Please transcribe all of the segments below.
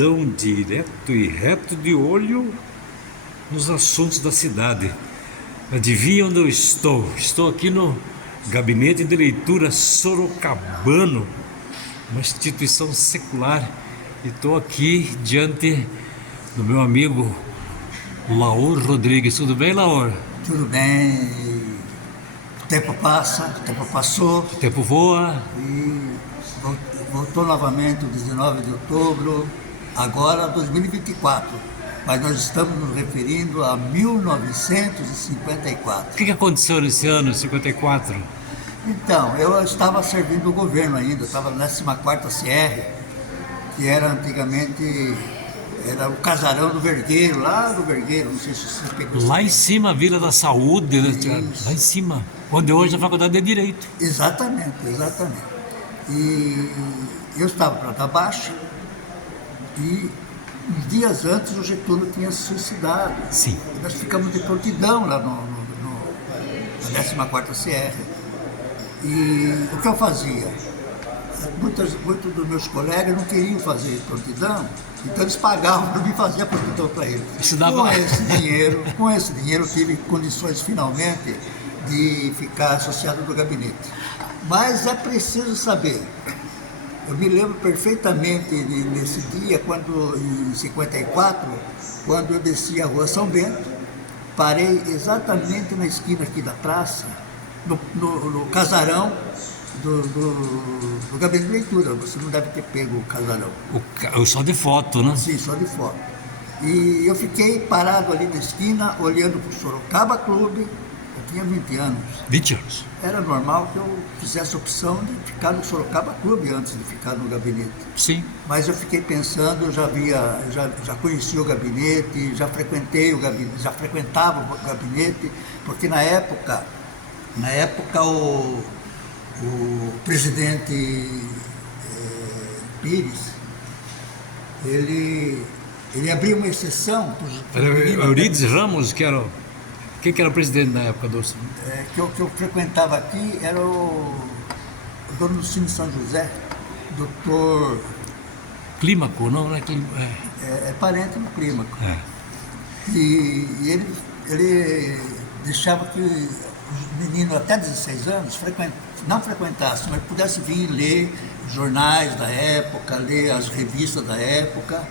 tão direto e reto de olho nos assuntos da cidade. Adivinha onde eu estou? Estou aqui no Gabinete de Leitura Sorocabano, uma instituição secular, e estou aqui diante do meu amigo Laor Rodrigues. Tudo bem, Laor? Tudo bem. O tempo passa, o tempo passou O tempo voa. e voltou novamente o 19 de outubro, agora 2024. Mas nós estamos nos referindo a 1954. O que aconteceu nesse ano, 54? Então, eu estava servindo o governo ainda, estava na 14ª CR, que era antigamente era o casarão do Vergueiro, lá do Vergueiro, não sei se você pegou. Lá em cima, a Vila da Saúde, né? Isso. Lá em cima, onde hoje é a Faculdade de Direito. Exatamente. E eu estava para dar baixa e uns dias antes o Getúlio tinha se suicidado. Sim. E nós ficamos de prontidão lá na 14ª CR. E o que eu fazia? Muitos dos meus colegas não queriam fazer prontidão, então eles pagavam para mim fazer a prontidão para eles. Com esse dinheiro eu tive condições finalmente de ficar associado do gabinete. Mas é preciso saber, eu me lembro perfeitamente nesse dia, em 54, quando eu desci a rua São Bento, parei exatamente na esquina aqui da praça, no casarão do gabinete de leitura. Você não deve ter pego o casarão. Só de foto, né? Sim, só de foto. E eu fiquei parado ali na esquina, olhando para o Sorocaba Clube. Eu tinha 20 anos. 20 anos. Era normal que eu fizesse a opção de ficar no Sorocaba Clube antes de ficar no gabinete. Sim. Mas eu fiquei pensando, eu já conhecia o gabinete, já frequentei o gabinete, já frequentava o gabinete, porque na época o presidente Pires, ele abriu uma exceção. Era Eurides Ramos, quem que era o presidente na época do... Que eu frequentava aqui era o dono do Cine São José, doutor... Clímaco, não é? É parente do Clímaco. É. E ele deixava que os meninos até 16 anos não frequentassem, mas pudessem vir ler jornais da época, ler as revistas da época.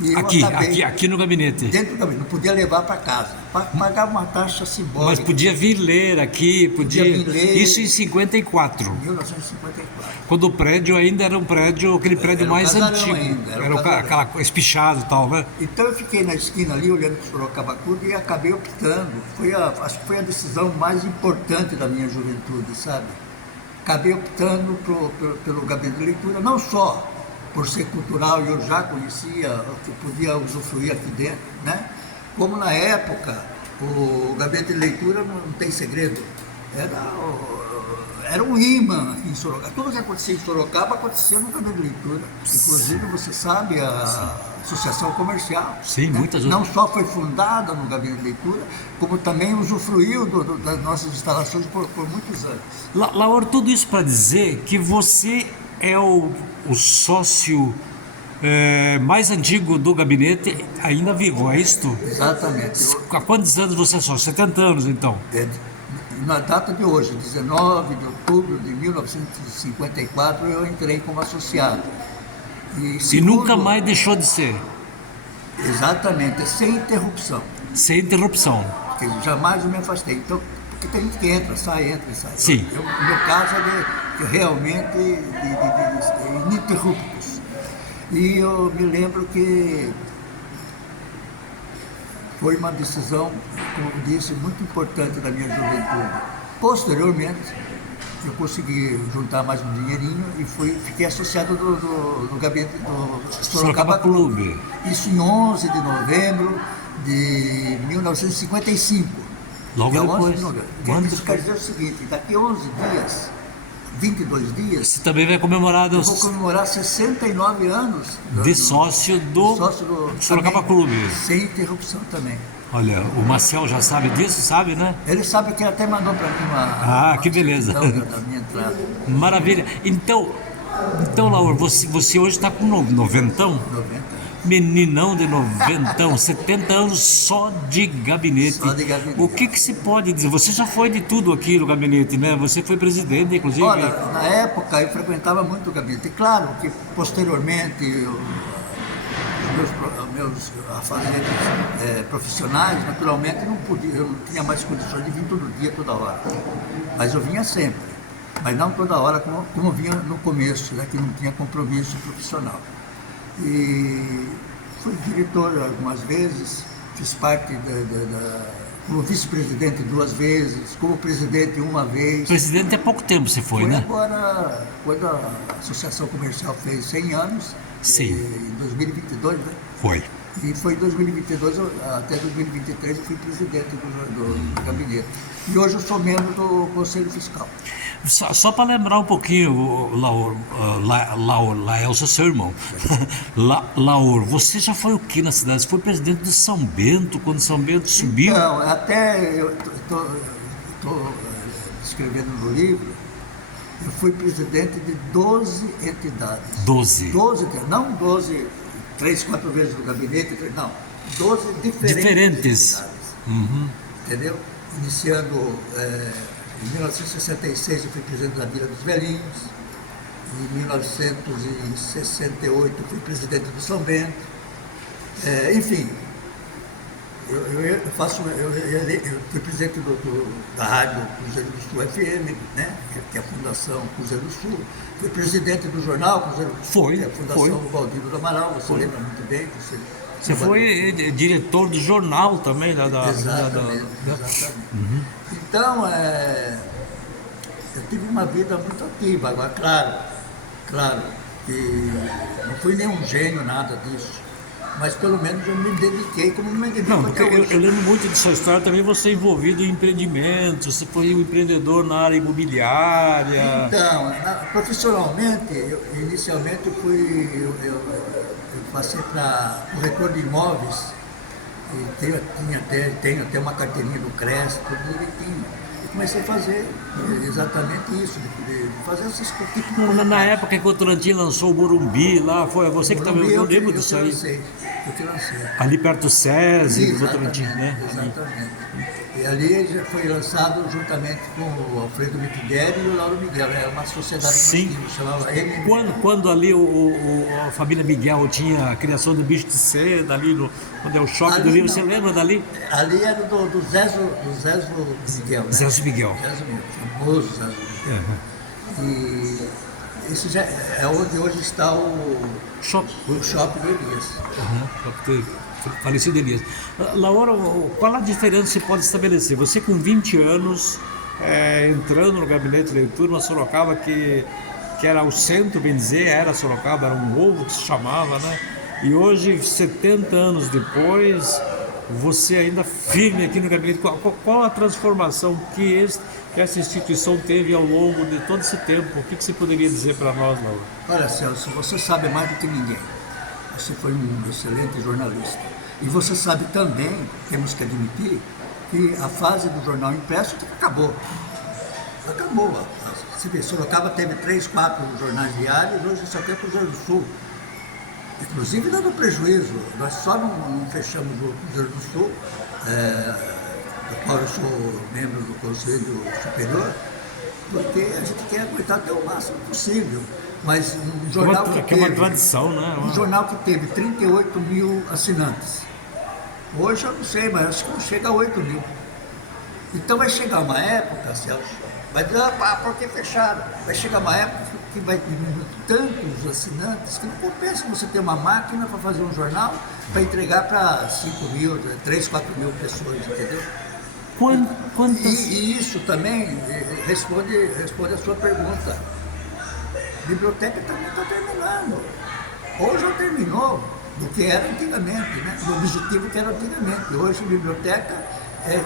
E eu Aqui no gabinete. Dentro do gabinete, não podia levar para casa. Pagava uma taxa simbólica. Mas podia vir ler aqui, podia vir ler. Isso em 54. 1954. Quando o prédio ainda era aquele prédio Era mais o casarão antigo. ainda, Era aquela espichado e tal, né? Então eu fiquei na esquina ali, olhando para o Sorocaba Clube e acabei optando. Acho que foi a decisão mais importante da minha juventude, sabe? Acabei optando pelo gabinete de leitura, não só por ser cultural e eu já conhecia o que podia usufruir aqui dentro, né? Como na época o gabinete de leitura não tem segredo, era um imã aqui em Sorocaba. Tudo que acontecia em Sorocaba acontecia no gabinete de leitura. Inclusive, você sabe, a Associação Comercial. Sim, né? muitas Não só foi fundada no gabinete de leitura, como também usufruiu das nossas instalações por muitos anos. Laura, tudo isso para dizer que você é o sócio mais antigo do gabinete ainda vivo, é isto? Exatamente. Há quantos anos você é sócio? 70 anos, então? Na data de hoje, 19 de outubro de 1954, eu entrei como associado. E nunca mais deixou de ser? Exatamente, sem interrupção. Sem interrupção. Porque jamais eu me afastei. Então, porque tem gente que entra e sai. Sim. No meu caso é realmente ininterruptos. E eu me lembro que foi uma decisão, como eu disse, muito importante da minha juventude. Posteriormente, eu consegui juntar mais um dinheirinho e fiquei associado do gabinete do Sorocaba Clube. Isso em 11 de novembro de 1955. Logo depois. Isso quer dizer o seguinte, daqui a 11 dias, 22 dias... Você também vai comemorar... Eu vou comemorar 69 anos... De sócio do Sorocaba Clube. Sem interrupção também. Olha, o Marcel já sabe disso, sabe, né? Ele sabe que ele até mandou para mim uma que beleza. Da minha entrada. Maravilha. Então, Então, Lauro, você hoje está com noventão? 90. Meninão de noventão, 70 anos só de gabinete. Só de gabinete. O que se pode dizer? Você já foi de tudo aqui no gabinete, né? Você foi presidente, inclusive. Olha, na época eu frequentava muito o gabinete. Claro que posteriormente os meus afazeres profissionais, naturalmente, eu não tinha mais condições de vir todo dia, toda hora. Mas eu vinha sempre, mas não toda hora como eu vinha no começo, né, que não tinha compromisso profissional. E fui diretor algumas vezes, fiz parte como vice-presidente 2 vezes, como presidente uma vez. Presidente há pouco tempo você foi, né? Agora, quando a Associação Comercial fez 100 anos, Sim. Em 2022, né? Foi. E foi em 2022, até 2023, eu fui presidente do gabinete. E hoje eu sou membro do Conselho Fiscal. Só para lembrar um pouquinho, Lauro, Laelso, seu irmão. Lauro, você já foi o que na cidade? Você foi presidente de São Bento, quando São Bento subiu? Então, até eu estou escrevendo no livro, eu fui presidente de 12 entidades. 12. 12, não 12, 3, 4 vezes no gabinete, não. 12 diferentes entidades. Uhum. Entendeu? Iniciando em 1966 eu fui presidente da Vila dos Velhinhos, em 1968 fui presidente do São Bento, enfim, eu fui presidente da Rádio Cruzeiro do Sul FM, né, que é a Fundação Cruzeiro do Sul, fui presidente do jornal Cruzeiro do Sul, que é a Fundação Valdir do Amaral, você lembra muito bem. Você foi diretor do jornal também? Exatamente. Uhum. Então, eu tive uma vida muito ativa. Agora, claro, que não fui nenhum gênio, nada disso. Mas pelo menos eu me dediquei como me dedico. Não, porque eu lembro muito de sua história também, você envolvido em empreendimentos, você foi um empreendedor na área imobiliária. Então, profissionalmente, inicialmente eu passei para o corretor de imóveis, e tenho até uma carteirinha do CRES, tudo direitinho. E comecei a fazer exatamente isso, de fazer esses tipos de Na época que o Votorantim lançou o Morumbi lá, foi você que estava. Eu lembro disso aí. Eu que lancei. Ali perto do SESI, do Votorantim, né? Exatamente. E ali já foi lançado juntamente com o Alfredo Mitidelli e o Lauro Miguel. Era uma sociedade que chamava MML. Quando ali a família Miguel tinha a criação do bicho de seda, ali onde é o shopping ali do livro, você lembra dali? Ali era do Zezo Miguel. Né? Zezo Miguel. Famoso Zezo Miguel. Uhum. E esse já é onde hoje está o shopping do Elias. Uhum. Falecido Elias. Laura, qual a diferença se pode estabelecer? Você com 20 anos, entrando no gabinete de leitura, uma Sorocaba que era o centro, bem dizer, era Sorocaba, era um ovo que se chamava, né? E hoje, 70 anos depois, você ainda firme aqui no gabinete. Qual a transformação que essa instituição teve ao longo de todo esse tempo? O que você poderia dizer para nós, Laura? Olha, Celso, você sabe mais do que ninguém. Você foi um excelente jornalista. E você sabe também, temos que admitir, que a fase do jornal impresso acabou. Acabou. Você vê, Sorocaba teve 3, 4 jornais diários, hoje só tem Cruzeiro do Sul. Inclusive dando prejuízo. Nós só não fechamos o Cruzeiro do Sul, do qual eu sou membro do Conselho Superior, porque a gente quer aguentar até o máximo possível. Mas um jornal que é uma tradição, né? Um jornal que teve 38 mil assinantes. Hoje eu não sei, mas acho que não chega a 8 mil. Então vai chegar uma época, Celso, vai dizer, por que fecharam? Vai chegar uma época que vai diminuir tantos assinantes que não compensa você ter uma máquina para fazer um jornal para entregar para 5 mil, 3, 4 mil pessoas, entendeu? E isso também responde a sua pergunta. A biblioteca também está terminando. Ou já terminou do que era antigamente, né? Do objetivo que era antigamente. Hoje a biblioteca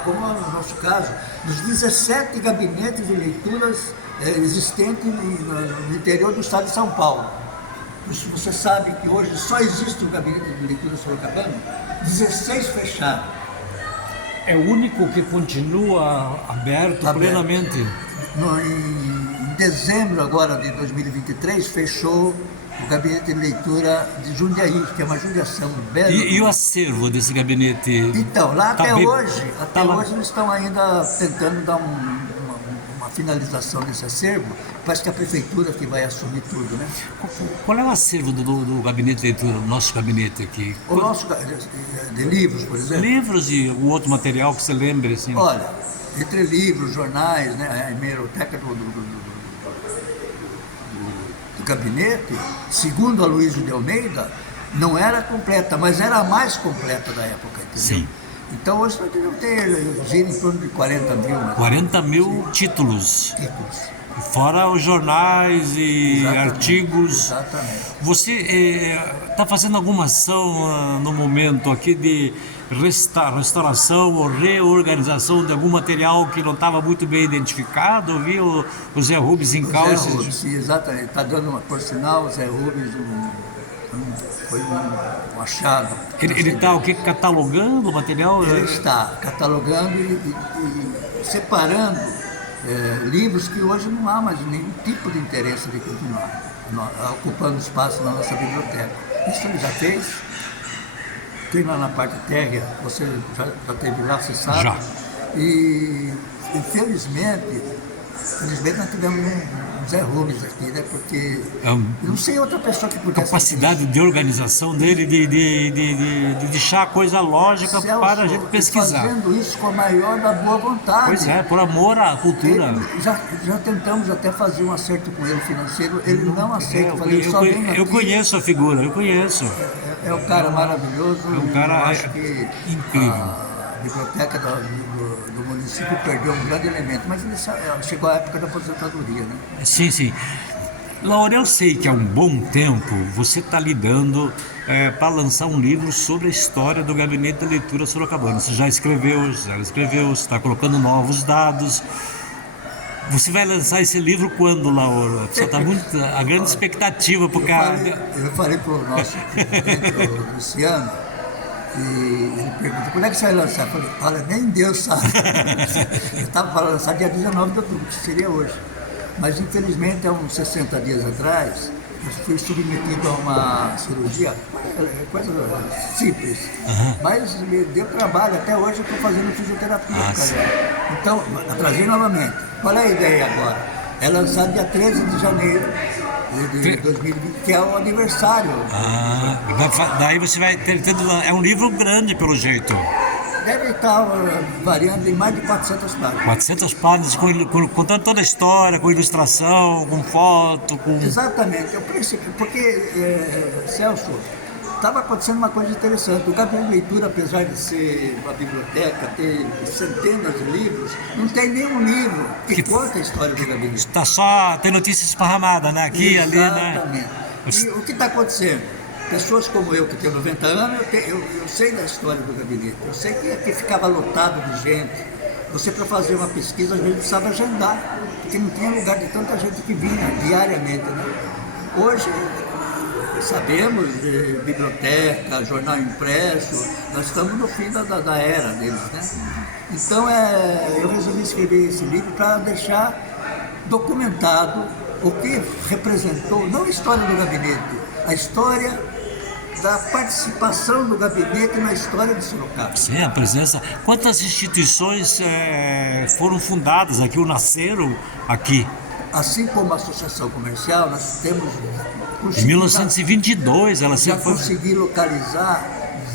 como no nosso caso, dos 17 gabinetes de leituras existentes no interior do estado de São Paulo. Você sabe que hoje só existe um gabinete de leitura sorocabano, 16 fecharam. É o único que continua aberto plenamente. Em dezembro agora de 2023, fechou o gabinete de leitura de Jundiaí, que é uma judiação bela. E o acervo desse gabinete? Então, lá tá até bem- hoje, tá lá. eles estão ainda tentando dar uma finalização desse acervo. Parece que a prefeitura que vai assumir tudo, né? Qual é o acervo do gabinete de leitura, do nosso gabinete aqui? O nosso de livros, por exemplo. Livros e o outro material que você lembre, assim. Olha, entre livros, jornais, né, a hemeroteca do gabinete, segundo a Luísio de Almeida, não era completa, mas era a mais completa da época, entendeu? Sim. Então hoje nós devemos ter, gira em torno de 40 mil. 40 mil títulos, títulos. fora os jornais e Exatamente, artigos. Exatamente. Você está fazendo alguma ação no momento aqui de restauração ou reorganização de algum material que não estava muito bem identificado? Eu vi o Zé Rubens em O Zé Calças. Rubens, sim, exatamente. Está dando por sinal, o Zé Rubens foi um achado. Ele está o que? Catalogando o material? Ele está catalogando e separando livros que hoje não há mais nenhum tipo de interesse de continuar ocupando espaço na nossa biblioteca. Isso ele já fez. Tem lá na parte térrea, você já esteve lá, você sabe. Já. E infelizmente nós tivemos um Zé Rubens aqui, né? Porque eu não sei outra pessoa que pudesse. Capacidade de organização dele de deixar a coisa lógica para a gente pesquisar. Fazendo isso com a maior da boa vontade. Pois é, por amor à cultura. Já tentamos até fazer um acerto com ele financeiro, ele não aceita. Eu conheço a figura, eu conheço. É um cara maravilhoso. É um cara eu acho que incrível. A biblioteca do município perdeu um grande elemento, mas ele chegou à época da aposentadoria, né? Sim, sim. Laura, eu sei que há um bom tempo você está lidando para lançar um livro sobre a história do Gabinete da Leitura Sorocabana. Você já escreveu, você está colocando novos dados. Você vai lançar esse livro quando, Laura? Só está muito a grande expectativa por causa. Eu falei para o nosso presidente, o Luciano, e ele perguntou, quando é que você vai lançar? Eu falei, olha, nem Deus sabe. Eu estava para lançar dia 19 de outubro, que seria hoje. Mas infelizmente, há uns 60 dias atrás, eu fui submetido a uma cirurgia, coisa simples, mas me deu trabalho. Até hoje eu estou fazendo fisioterapia. Então, atrasei novamente. Qual é a ideia agora? É lançar dia 13 de janeiro de 2020, que é o aniversário. Daí você vai ter. É um livro grande, pelo jeito. Deve estar variando em mais de 400 páginas. 400 páginas, contando toda a história, com ilustração, com foto, com... Exatamente. Porque, Celso, estava acontecendo uma coisa interessante. O Gabinete de Leitura, apesar de ser uma biblioteca, ter centenas de livros, não tem nenhum livro que conta a história do Gabinete. Está só, tem notícia esparramada, né? Aqui, ali, né? Exatamente. E o que está acontecendo? Pessoas como eu, que tenho 90 anos, eu sei da história do gabinete. Eu sei que aqui ficava lotado de gente. Você, para fazer uma pesquisa, às vezes precisava agendar, porque não tinha lugar de tanta gente que vinha diariamente, né? Hoje, sabemos de biblioteca, jornal impresso, nós estamos no fim da era deles, né? Então, eu resolvi escrever esse livro para deixar documentado o que representou, não a história do gabinete, a história da participação do gabinete na história de Sorocaba. Sim, a presença. Quantas instituições foram fundadas aqui, ou nasceram aqui? Assim como a Associação Comercial, nós temos... Em 1922 ela já foi... consegui localizar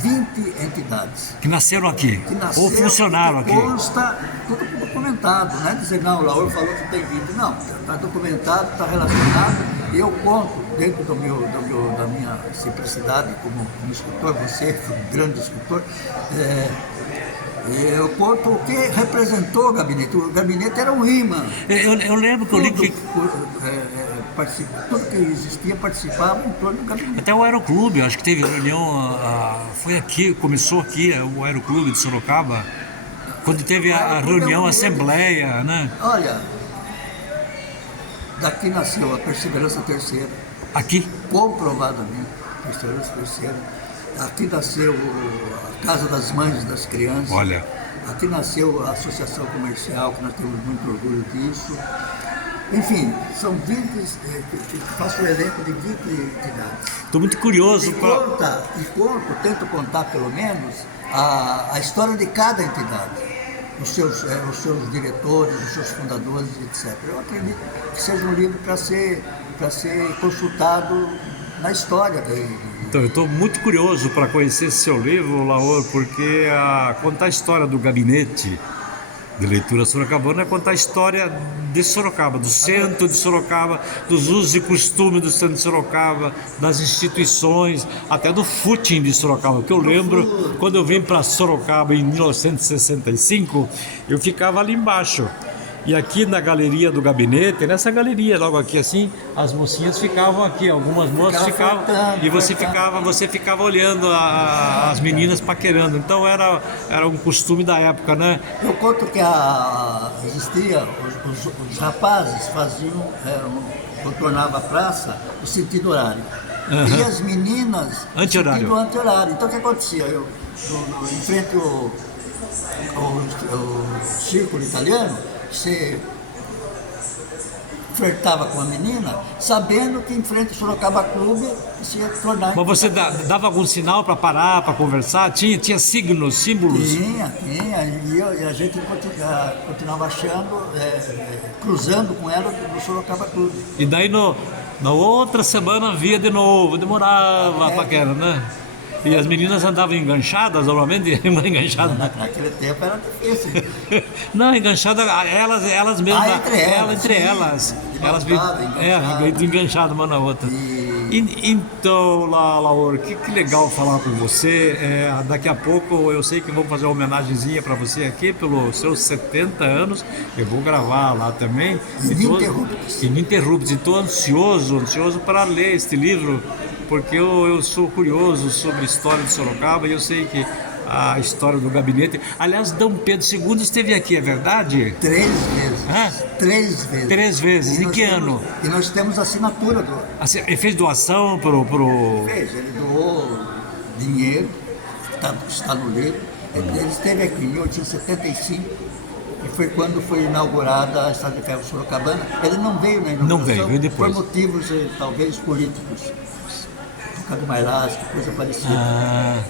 20 entidades. Que nasceram aqui, ou funcionaram aqui. Consta, tudo documentado, não é dizer, não, o Laura falou que tem 20. Não, está documentado, está relacionado. E eu conto, dentro da minha simplicidade como escritor, você foi um grande escritor, eu conto o que representou o gabinete. O gabinete era um imã. Eu lembro que eu li que... tudo que existia participava em torno do gabinete. Até o Aeroclube, acho que teve reunião, foi aqui, começou aqui o Aeroclube de Sorocaba, quando teve a reunião, a assembleia, né? Olha, daqui nasceu a Perseverança Terceira. Aqui? Comprovadamente, Perseverança Terceira. Aqui nasceu a Casa das Mães e das Crianças. Olha, Aqui nasceu a Associação Comercial, que nós temos muito orgulho disso. Enfim, são 20, faço o elenco de 20 entidades. estou muito curioso para... Tento contar pelo menos a história de cada entidade. Os seus diretores, os seus fundadores, etc. Eu acredito que seja um livro para ser consultado na história dele. Então, eu estou muito curioso para conhecer esse seu livro, Laor, porque contar a história do gabinete de leitura sorocabana é contar a história de Sorocaba, do centro de Sorocaba, dos usos e costumes do centro de Sorocaba, das instituições, até do footing de Sorocaba, que eu lembro, quando eu vim para Sorocaba em 1965, eu ficava ali embaixo. E aqui na galeria do gabinete, nessa galeria, logo aqui assim, as mocinhas ficavam aqui, algumas moças ficavam, e você ficava olhando as meninas paquerando. Então era um costume da época, né? Eu conto que existia, os rapazes faziam, contornava a praça no sentido horário. Uhum. E as meninas anti-horário. No sentido anti-horário. Então o que acontecia? Eu em frente ao círculo italiano, você flertava com a menina, sabendo que em frente ao Sorocaba Clube se ia tornar... Mas você dava algum sinal para parar, para conversar? Tinha signos, símbolos? Tinha. E a gente continuava achando, cruzando com ela no Sorocaba Clube. E daí na outra semana via de novo, demorava a paquera, né? E as meninas andavam enganchadas, normalmente enganchadas. Naquele tempo era difícil. Não, enganchadas, elas mesmas. Entre elas. Elas enganchadas uma na outra. Então, Laor, que legal falar com você. Daqui a pouco eu sei que vou fazer uma homenagenzinha para você aqui pelos seus 70 anos. Eu vou gravar lá também. Ininterruptos. E estou ansioso para ler este livro, porque eu sou curioso sobre a história de Sorocaba e eu sei que a história do gabinete... Aliás, Dom Pedro II esteve aqui, é verdade? 3 vezes. Hã? 3 vezes. 3 vezes. Em que ano? E nós temos a assinatura do... Ele fez doação pro... Ele doou dinheiro, está no livro. Ele esteve aqui em 1875. E foi quando foi inaugurada a Estrada de Ferro Sorocabana. Ele não veio na inauguração. Não veio depois. Por motivos, talvez, políticos. Do Mailás, coisa parecida.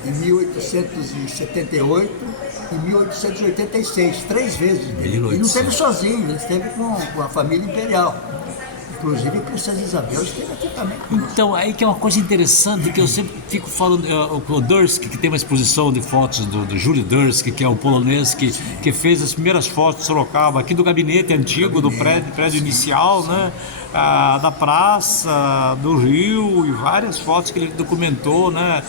Em 1878 e 1886, 3 vezes. E não esteve sozinho, ele esteve com a família imperial. Inclusive a princesa Isabel esteve aqui também. Então, aí que é uma coisa interessante, que eu sempre fico falando, o Durski, que tem uma exposição de fotos do Júlio Durski, que é um polonês que fez as primeiras fotos de Sorocaba, aqui do gabinete antigo, do prédio inicial, né? Da praça, do rio, e várias fotos que ele documentou, né?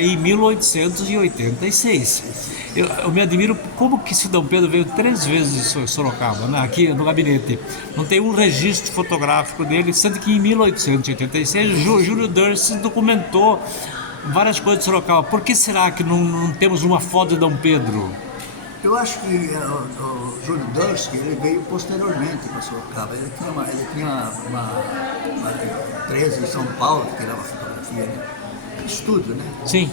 Em 1886. Eu me admiro como que esse Dom Pedro veio 3 vezes de Sorocaba, né? Aqui no gabinete. Não tem um registro fotográfico dele, sendo que em 1886 Júlio Durski documentou várias coisas de Sorocaba. Por que será que não temos uma foto de Dom Pedro? Eu acho que o Júlio Durski, ele veio posteriormente para Sorocaba. Ele tinha uma empresa em São Paulo que tirava fotografia, né? Estúdio, né? Sim.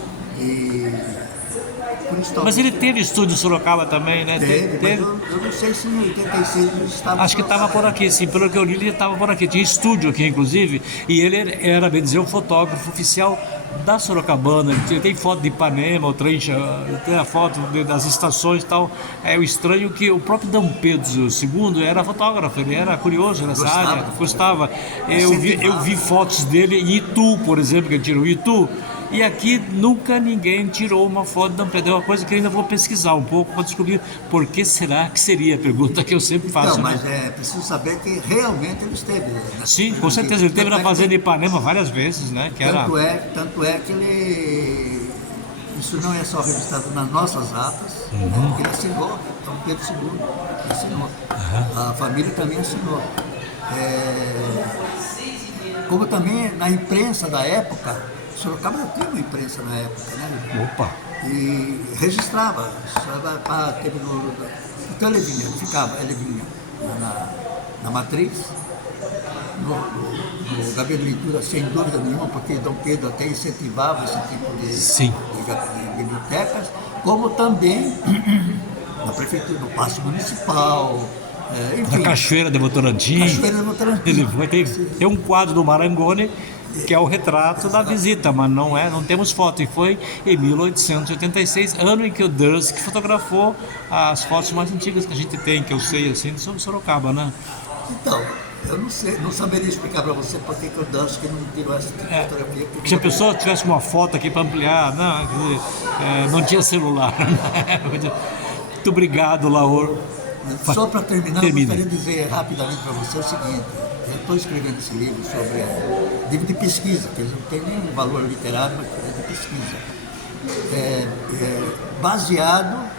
Mas ele teve estúdio em Sorocaba também, né? Teve. Mas eu não sei se em 86 ele estava... Acho que estava por aqui, sim. Pelo que eu li, ele estava por aqui. Tinha estúdio aqui, inclusive. E ele era, bem dizer, um fotógrafo oficial da Sorocabana. Ele tem foto de Ipanema, o trem, tem a foto das estações e tal. É o estranho que o próprio Dom Pedro II era fotógrafo. Ele era curioso nessa área. Gostava. Eu vi fotos dele em Itu, por exemplo, que ele tirou em Itu. E aqui nunca ninguém tirou uma foto de Dom Pedro. É uma coisa que eu ainda vou pesquisar um pouco para descobrir por que será que seria a pergunta que eu sempre faço. Não, mas é preciso saber que realmente ele esteve. Sim, com certeza. Ele esteve na fazenda de Ipanema várias vezes, né? Tanto é que ele... Isso não é só registrado nas nossas atas, né? Ele assinou, Dom Pedro II assinou. A família também assinou. Como também na imprensa da época, Sorocaba já tinha uma imprensa na época, né? Opa! E registrava, teve então ele vinha na matriz, no Gabinete de Leitura, sem dúvida nenhuma, porque Dom Pedro até incentivava esse tipo Sim. de bibliotecas, como também na prefeitura, no Paço Municipal, enfim. Na Cachoeira de Votorantim. Cachoeira de Votorantim. Ele foi, tem um quadro do Marangoni que é o retrato da visita, mas não temos foto. E foi em 1886, ano em que o Dursk fotografou as fotos mais antigas que a gente tem, que eu sei assim, sobre Sorocaba, né? Então, eu não sei, não saberia explicar para você por que o Dursk não tirou essa tipo de fotografia. Se a pessoa tivesse uma foto aqui para ampliar, não tinha celular. Muito obrigado, Laor. Só para terminar, Termine. eu gostaria de dizer rapidamente para você o seguinte: eu estou escrevendo esse livro sobre livro de pesquisa, quer dizer, não tem nenhum valor literário, mas é de pesquisa. Baseado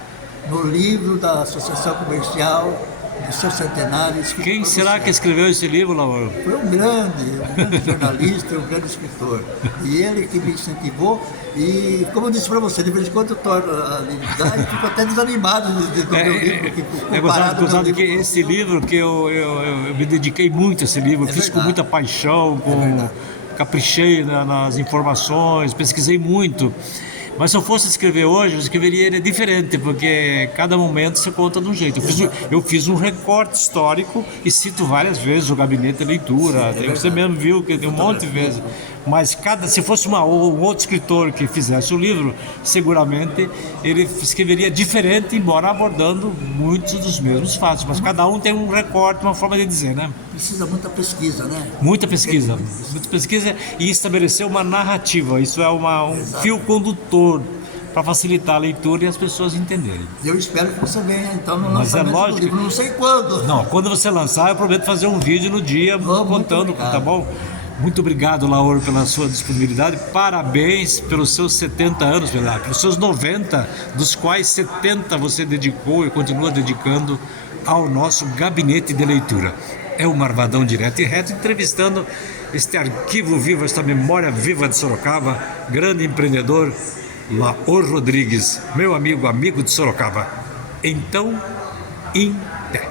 no livro da Associação Comercial do seu centenário. Quem será que escreveu esse livro, Laor? Foi um grande jornalista, um grande escritor. E ele que me incentivou. E, como eu disse para você, de vez em quando eu torno a livrar e fico até desanimado do meu livro. Gostado que esse livro, que eu me dediquei muito a esse livro, fiz com muita paixão, caprichei nas informações, pesquisei muito. Mas se eu fosse escrever hoje, eu escreveria ele diferente, porque cada momento você conta de um jeito. Eu fiz um recorte histórico e cito várias vezes o Gabinete de Leitura. Você mesmo viu que tem um monte de vezes. Mas se fosse um outro escritor que fizesse o livro, seguramente ele escreveria diferente, embora abordando muitos dos mesmos fatos. Mas cada um tem um recorte, uma forma de dizer, né? Precisa muita pesquisa, né? Muita pesquisa e estabelecer uma narrativa. Isso é um fio condutor para facilitar a leitura e as pessoas entenderem. Eu espero que você venha, então, no Mas lançamento lógico do livro. Não sei quando. Não, quando você lançar, eu prometo fazer um vídeo no dia contando, tá bom? Muito obrigado, Laor, pela sua disponibilidade. Parabéns pelos seus 70 anos, pelos seus 90, dos quais 70 você dedicou e continua dedicando ao nosso Gabinete de Leitura. É o Marvadão Direto e Reto, entrevistando este arquivo vivo, esta memória viva de Sorocaba, grande empreendedor, Laor Rodrigues, meu amigo de Sorocaba. Então, em pé.